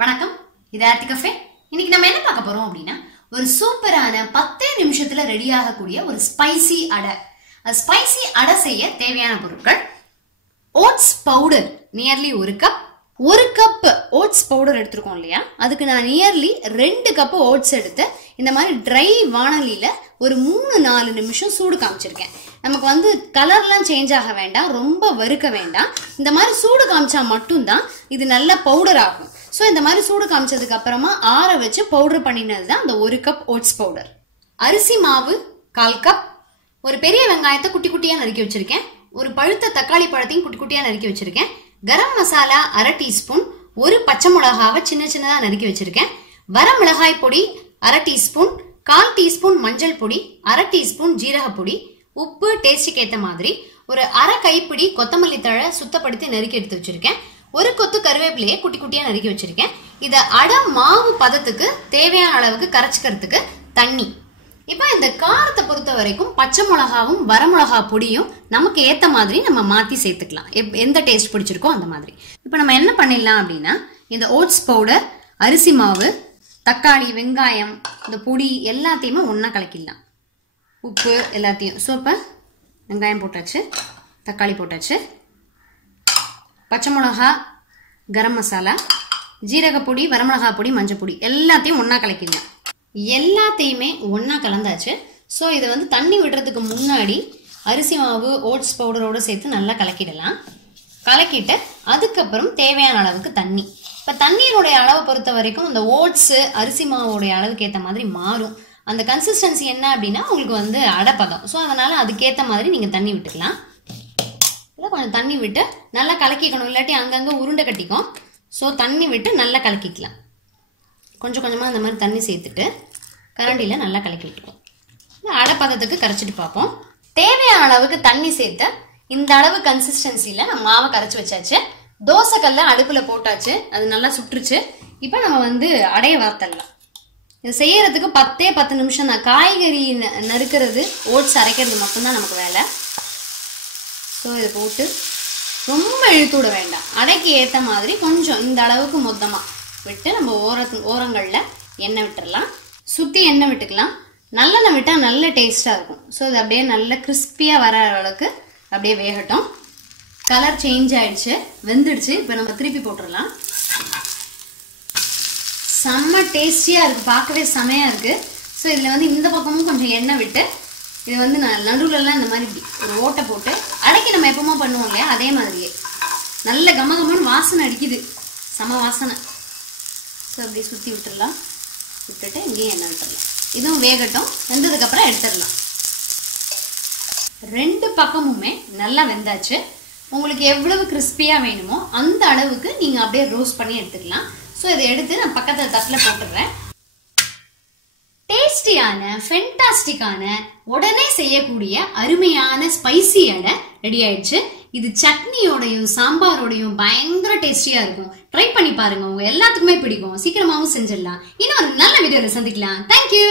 வணக்கம், இது ஆர்த்தி கஃபே. இன்னைக்கு நம்ம என்ன பார்க்க போறோம் அப்படின்னா, ஒரு சூப்பரான 10 நிமிஷத்துல ரெடி ஆகக்கூடிய ஒரு ஸ்பைசி அடை. ஸ்பைசி அடை செய்ய தேவையான பொருட்கள்: oats powder nearly 1 cup. 1 cup oats powder எடுத்துருக்கோம் இல்லையா, அதுக்கு நான் நியர்லி 2 கப் ஓட்ஸ் எடுத்து இந்த மாதிரி ட்ரை வாணலியில ஒரு 3-4 நிமிஷம் சூடு காமிச்சிருக்கேன். நமக்கு வந்து கலர்லாம் சேஞ்ச் ஆக வேண்டாம், ரொம்ப வறுக்க வேண்டாம். இந்த மாதிரி சூடு காமிச்சா மட்டும்தான் இது நல்ல பவுடர் ஆகும். ஸோ இந்த மாதிரி சூடு காமிச்சதுக்கு அப்புறமா ஆற வச்சு பவுடர் பண்ணினது தான் அந்த 1 கப் ஓட்ஸ் பவுடர். அரிசி மாவு 1/4 கப். ஒரு பெரிய வெங்காயத்தை குட்டி குட்டியா நறுக்கி வச்சிருக்கேன். ஒரு பழுத்த தக்காளி பழத்தையும் குட்டி குட்டியா நறுக்கி வச்சிருக்கேன். கரம் மசாலா 1/2 டீஸ்பூன். ஒரு பச்சை மிளகாவை சின்ன சின்னதா நறுக்கி வச்சிருக்கேன். வர மிளகாய் பொடி 1/2 டீஸ்பூன். 1/4 டீஸ்பூன் மஞ்சள் பொடி, 1/2 டீஸ்பூன் ஜீரக பொடி, உப்பு டேஸ்டுக்கு ஏற்ற மாதிரி, ஒரு 1/2 கைப்பிடி கொத்தமல்லி தழை சுத்தப்படுத்தி நறுக்கி எடுத்து வச்சிருக்கேன். ஒரு கொத்து கருவேப்பிலையை குட்டி குட்டியா நறுக்கி வச்சிருக்கேன். இத அடை மாவு பதத்துக்கு தேவையான அளவுக்கு கரைச்சிக்கிறதுக்கு தண்ணி. இப்ப இந்த காரத்தை பொறுத்த வரைக்கும் பச்சை மிளகாவும் வரமிளகா பொடியும் நமக்கு ஏத்த மாதிரி நம்ம மாத்தி சேர்த்துக்கலாம், எந்த டேஸ்ட் பிடிச்சிருக்கோ அந்த மாதிரி. இப்ப நம்ம என்ன பண்ணிடலாம் அப்படின்னா, இந்த ஓட்ஸ் பவுடர், அரிசி மாவு, தக்காளி, வெங்காயம், இந்த பொடி எல்லாத்தையுமே ஒன்னா கலக்கிடலாம். உப்பு எல்லாத்தையும். ஸோ இப்போ வெங்காயம் போட்டாச்சு, தக்காளி போட்டாச்சு, பச்சை மிளகா, கரம் மசாலா, ஜீரக பொடி, வரமிளகா பொடி, மஞ்சள் பொடி எல்லாத்தையும் ஒன்னா கலக்கிடலாம். எல்லாத்தையுமே ஒன்னா கலந்தாச்சு. ஸோ இதை வந்து தண்ணி விடுறதுக்கு முன்னாடி அரிசி மாவு ஓட்ஸ் பவுடரோடு சேர்த்து நல்லா கலக்கிடலாம். கலக்கிட்டு அதுக்கப்புறம் தேவையான அளவுக்கு தண்ணி. இப்போ தண்ணீருடைய அளவை பொறுத்த வரைக்கும் இந்த ஓட்ஸு அரிசி மாவோடைய அளவுக்கு ஏற்ற மாதிரி மாறும். அந்த கன்சிஸ்டன்சி என்ன அப்படின்னா உங்களுக்கு வந்து அடைப்பதம். ஸோ அதனால அதுக்கேற்ற மாதிரி நீங்கள் தண்ணி விட்டுக்கலாம். இல்லை கொஞ்சம் தண்ணி விட்டு நல்லா கலக்கிக்கணும், இல்லாட்டி அங்கங்கே உருண்டை கட்டிக்கும். ஸோ தண்ணி விட்டு நல்லா கலக்கிக்கலாம். கொஞ்சம் கொஞ்சமாக அந்த மாதிரி தண்ணி சேர்த்துட்டு கரண்டியில் நல்லா கலக்கி விட்டுருக்கோம். அடைப்பதத்துக்கு கரைச்சிட்டு பார்ப்போம். தேவையான அளவுக்கு தண்ணி சேர்த்து இந்த அளவு கன்சிஸ்டன்சியில் நம்ம மாவை கரைச்சி வச்சாச்சு. தோசைக்கல்ல அடுப்பில் போட்டாச்சு, அது நல்லா சுட்டுருச்சு. இப்போ நம்ம வந்து அடைய வார்த்தலாம். இது செய்யறதுக்கு 10 நிமிஷம் தான். காய்கறி நறுக்கிறது, ஓட்ஸ் அரைக்கிறது மட்டும்தான் நமக்கு வேலை. ஸோ இதை போட்டு ரொம்ப இழுத்து விட வேண்டாம். அடைக்கு ஏற்ற மாதிரி கொஞ்சம் இந்த அளவுக்கு மொத்தமாக விட்டு நம்ம ஓரங்களில் எண்ணெய் விட்டுடலாம். சுற்றி எண்ணெய் விட்டுக்கலாம். நல்லெண்ணெய் விட்டால் நல்ல டேஸ்ட்டாக இருக்கும். ஸோ இது அப்படியே நல்ல கிறிஸ்பியாக வர அளவுக்கு அப்படியே வேகட்டும். கலர் சேஞ்ச் ஆயிடுச்சு, வெந்துடுச்சு. இப்போ நம்ம திருப்பி போட்டுடலாம். செம்ம டேஸ்டியாக இருக்குது, பார்க்கவே செமையாக இருக்குது. ஸோ இதில் வந்து இந்த பக்கமும் கொஞ்சம் எண்ணெய் விட்டு இது வந்து நடுவுலலாம் இந்த மாதிரி ஒரு ஓட்டை போட்டு அடைக்கி நம்ம எப்பவுமே பண்ணுவோம் இல்லையா, அதே மாதிரியே நல்ல கமகமன்னு வாசனை அடிக்குது, செம வாசனை. ஸோ அப்படியே சுற்றி விட்டுடலாம். விட்டுட்டு இங்கேயும் எண்ணெய் விட்டுடலாம். இதுவும் வேகட்டும். வெந்ததுக்கப்புறம் எடுத்துடலாம். 2 பக்கமுமே நல்லா வெந்தாச்சு. உங்களுக்கு எவ்வளவு கிறிஸ்பியாக வேணுமோ அந்த அளவுக்கு நீங்கள் அப்படியே ரோஸ்ட் பண்ணி எடுத்துக்கலாம். ஸோ இதை எடுத்து நான் பக்கத்தில் தட்டில் போட்டுடுறேன். டேஸ்டியான, ஃபென்டாஸ்டிக்கான, உடனே செய்யக்கூடிய அருமையான ஸ்பைசி அடை ரெடி ஆயிடுச்சு. இது சட்னியோடையும் சாம்பாரோடையும் பயங்கர டேஸ்டியா இருக்கும். ட்ரை பண்ணி பாருங்க, உங்க எல்லாத்துக்குமே பிடிக்கும். சீக்கிரமாவும் செஞ்சிடலாம். இன்னும் ஒரு நல்ல வீடியோல சந்திக்கலாம். தேங்க்யூ.